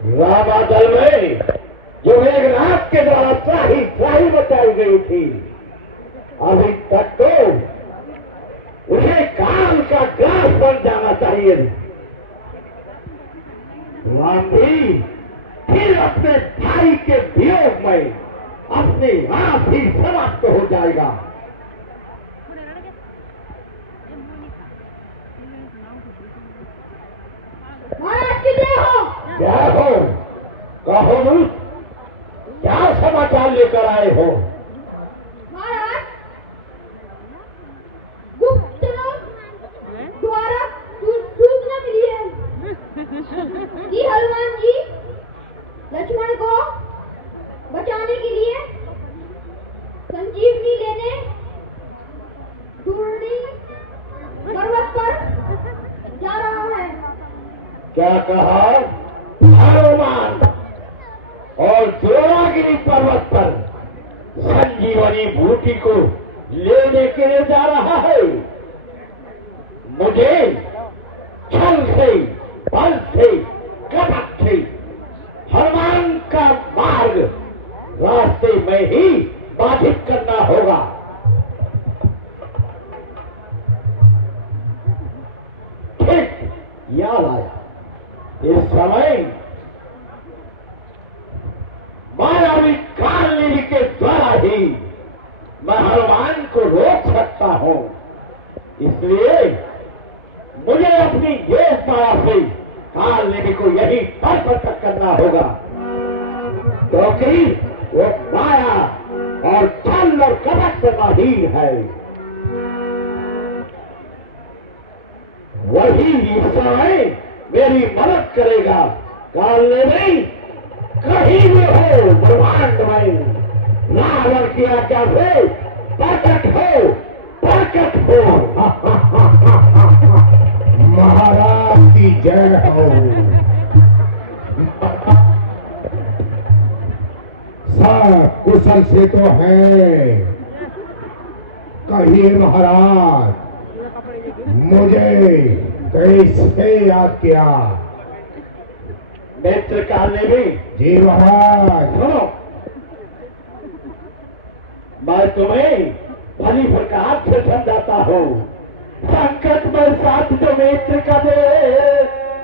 रामादल में जो एक रात के द्वारा त्राही त्राही मचाई गई थी, अभी तक तो उसे काल का ग्रास बन जाना चाहिए। राम भी फिर अपने भाई के वियोग में अपने आप ही समाप्त हो जाएगा। महाराज की जय हो। क्या हो? कहो मुझ, क्या समाचार लेकर आए हो? महाराज, गुप्त द्वारा सूचना मिली है कि हनुमान जी लक्ष्मण को बचाने के लिए संजीवनी लेने दूरनी पर्वत पर जा रहा है। क्या कहा? हनुमान और द्रोणागिरी पर्वत पर संजीवनी बूटी को लेने के लिए जा रहा है। मुझे छल से, बल से, कपट से हनुमान का मार्ग रास्ते में ही बाधित करना होगा। ठीक याद आया, इस समय मायावी कालनीति के द्वारा ही मैं हनुमान को रोक सकता हूं। इसलिए मुझे अपनी ये माया से कालनीति को यही तक करना होगा, क्योंकि वो माया और छल और कपट से अधीन है। वही इस समय मेरी मदद करेगा। कालनीति कहीं भी हो ब्रह्मांड में रावण की आज्ञा से प्रकट हो, प्रकट हो। महाराज की जय हो। सब कुशल से तो है। कहिए महाराज, मुझे कैसे याद किया? नेत्र कालनीति जी महाराज। सुनो, मैं तुम्हें भली प्रकार से समझाता हूँ। संकट में साथ जो मित्र का दे,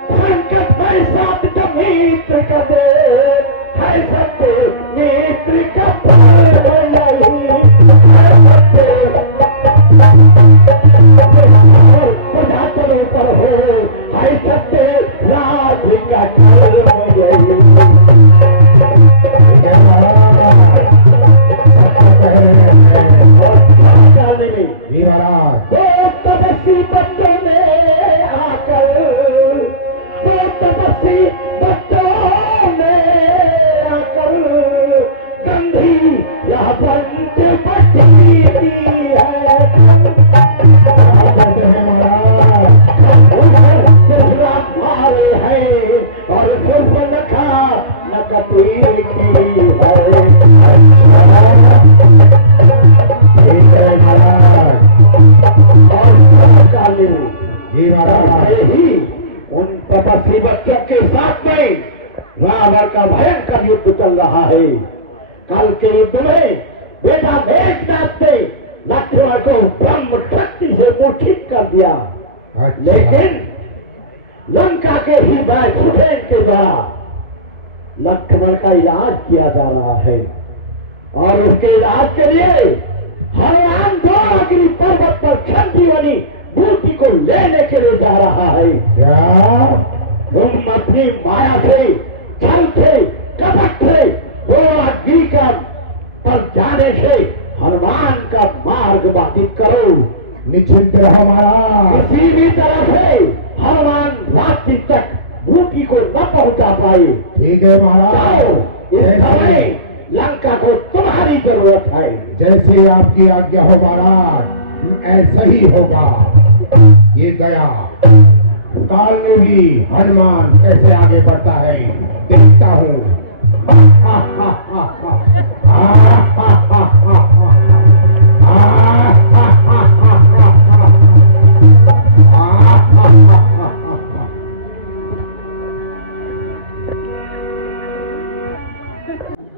संकट में साथ जो मित्र का दे, है सत्य मित्र का फल नहीं, है सत्य बुझाते पर हो, है सत्य राज का कर्म यही। तपस्वी बच्चों ने आकर, तो तपस्वी बच्चों ने आकर गंधी यह पंच बच्ची है। मारे हैं और सिर्फ नखा नकती की है। ही उन तपस्वी बच्चों के साथ में रावण का भयंकर युद्ध चल रहा है। कल के युद्ध में बेटा मेघनाथ ने लक्ष्मण को ब्रह्म शक्ति से मूर्छित कर दिया। लेकिन लंका के ही सुसेन के द्वारा लक्ष्मण का इलाज किया जा रहा है, और उसके इलाज के लिए हनुमान द्रोणागिरी पर्वत पर संजीवनी मूर्ति को लेने के लिए जा रहा है। क्या तुम अपनी माया से, छल से, कपट से द्रोणागिरी का पर जाने से हनुमान का मार्ग बाधित करो। निश्चिंत रहो महाराज। किसी भी तरह से हनुमान रात्रि तक मूर्ति को न पहुंचा पाए। ठीक है महाराज। इस समय लंका को तुम्हारी जरूरत है। जैसे आपकी आज्ञा हो महाराज, ऐसा ही होगा। ये गया काल में भी हनुमान कैसे आगे बढ़ता है देखता हूँ।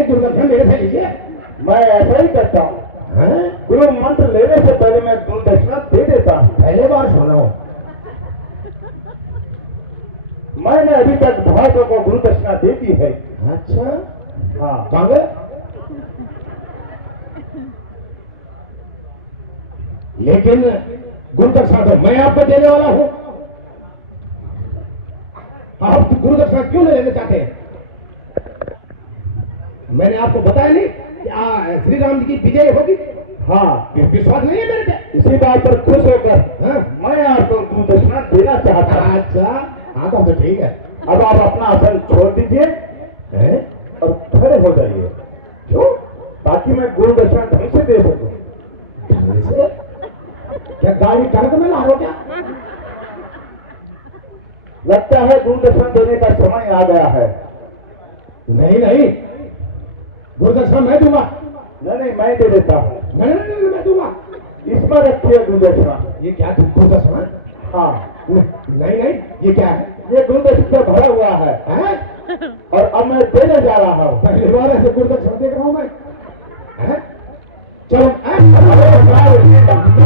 हैं, गुरुदक्षिणा मेरे से लीजिए। मैं ऐसा ही करता हूँ। हैं? गुरु मंत्र लेने से पहले मैं गुरु दक्षिणा दे देता हूँ। पहले बार सुना हूं। मैंने अभी तक भक्तों को गुरु दक्षिणा दे दी है। अच्छा, हाँ, कहाँ गए? लेकिन गुरु दक्षिणा तो मैं आपको देने वाला हूं। आप गुरु दक्षिणा क्यों नहीं लेना चाहते हैं? मैंने आपको बताया नहीं कि श्री राम जी की विजय होगी। हाँ, विश्वास नहीं है मेरे पे? इसी बात पर खुश होकर हाँ? मैं आपको गुरु दक्षिणा देना चाहता हूँ। अच्छा, हाँ तो ठीक है। अब आप अपना आसन छोड़ दीजिए हैं? और खड़े हो जाइए। क्यों? ताकि मैं गुरु दक्षिणा ढंग से दे सकूं। ढंग से? क्या गाड़ी कर में ला रहे हो क्या? लगता है गुरु दक्षिणा देने का समय आ गया है। नहीं नहीं, गुरु दक्षिणा मैं दूंगा। नहीं, मैं दे देता हूँ। नहीं, मैं दूंगा। इसमें रखिए गुरु दक्षिणा। ये क्या गुरु दक्षिणा? हाँ, नहीं, ये क्या है? ये गुरु दक्षिणा भरा हुआ है हैं? और अब मैं देने जा रहा हूँ। पहली बार ऐसे गुरु दक्षिणा देख रहा हूं मैं। हैं? चलो, मैं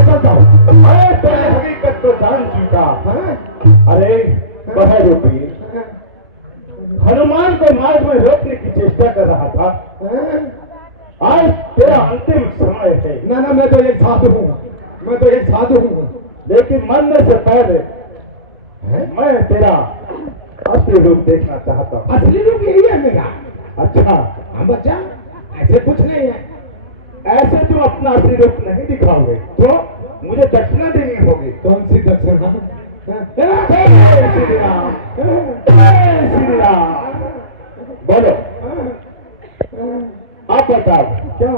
चलता हूँ। मैं तेरे हकीकत को जान चुका। हैं? अरे बहे रूपी, हनुमान को मार्ग में रोकने की चेष्टा कर रहा था। हैं? आज तेरा अंतिम समय है। ना, मैं तो एक साधु हूँ। लेकिन मरने से पहले हैं? मैं तेरा असली रूप देखना चाहता हूँ। असली रूप यही है मेरा। अच्छा, हाँ बच्चा, ऐसे कुछ नहीं है। ऐसे तुम अपना असली रूप नहीं दिखाओगे तो मुझे दक्षिणा देनी होगी। कौन सी दक्षिणा? जय श्री राम, जय श्री राम। बोलो, आप बताओ, क्या?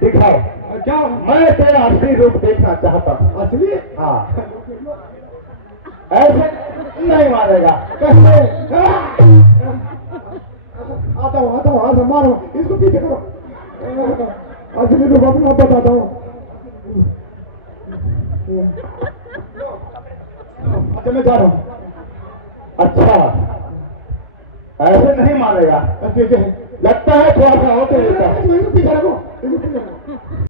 दिखाओ। क्या? मैं तेरा असली रूप देखना चाहता हूँ। असली? हाँ, ऐसे नहीं मारेगा। कैसे? आता हूँ, मारो इसको, पीछे करो। असली रूप अपना बताता हूँ। अच्छा, मैं जा रहा हूँ। अच्छा, ऐसे नहीं मारेगा। ठीक है, लगता है थोड़ा सा और दे देता हूँ। इसको पीछे रखो।